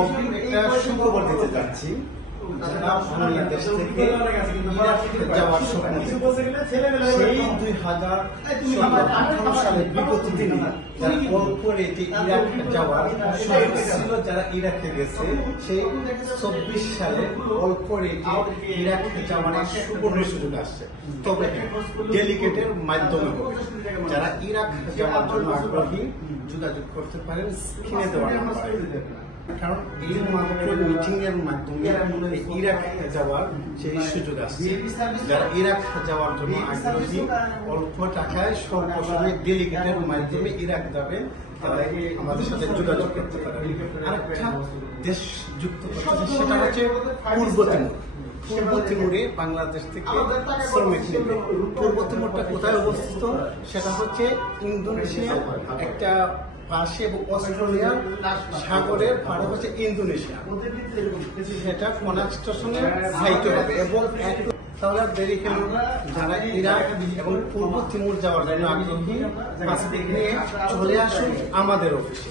অগ্রিম একটা সুখবর দিতে যাচ্ছি। যারা বাংলাদেশ থেকে ইরাকে যাওয়ার স্বপ্ন সেই 2018 সালের বিগত দিনে যারা কর্পোরেটে ইরাক যাওয়ার সুযোগ ছিল, যারা ইরাকে গেছে, সেই 24 সালে কর্পোরেটে ইরাক যাওয়ার সুবর্ণ সুযোগ আসছে। তবে ডেলিগেটের মাধ্যমে যারা ইরাক যাওয়ার জন্য আগ্রহী যোগাযোগ করতে পারেন স্ক্রিনে দেওয়া নাম্বারে। কারণ এই মাত্র মিটিং এর মাধ্যমে ইরাক যাওয়ার সেই সুযোগ আসছে। যারা ইরাক যাওয়ার জন্য আগ্রহী অল্প টাকায় স্বল্প সময়ে ডেলিগেটের মাধ্যমে ইরাক যাবে, তারা আমাদের সাথে যোগাযোগ করতে পারে। আরেকটা দেশ যুক্ত করছে, সেটা হচ্ছে পূর্ব তিমুর। পূর্ব তিমুরে বাংলাদেশ থেকে শ্রমিক নেবে। পূর্ব তিমুরটা কোথায় অবস্থিত? সেটা হচ্ছে ইন্দোনেশিয়া একটা পাশে এবং অস্ট্রেলিয়া সাগরের পাড়ে হচ্ছে ইন্দোনেশিয়া। সেটা কোনাক স্টেশনে সাইটে হবে এবং তাহলে দেরি কেন? যারা ইরাক এবং পূর্ব তিমুর যাওয়ার জন্য আগ্রহী পাসপোর্ট নিয়ে চলে আসুন আমাদের অফিসে।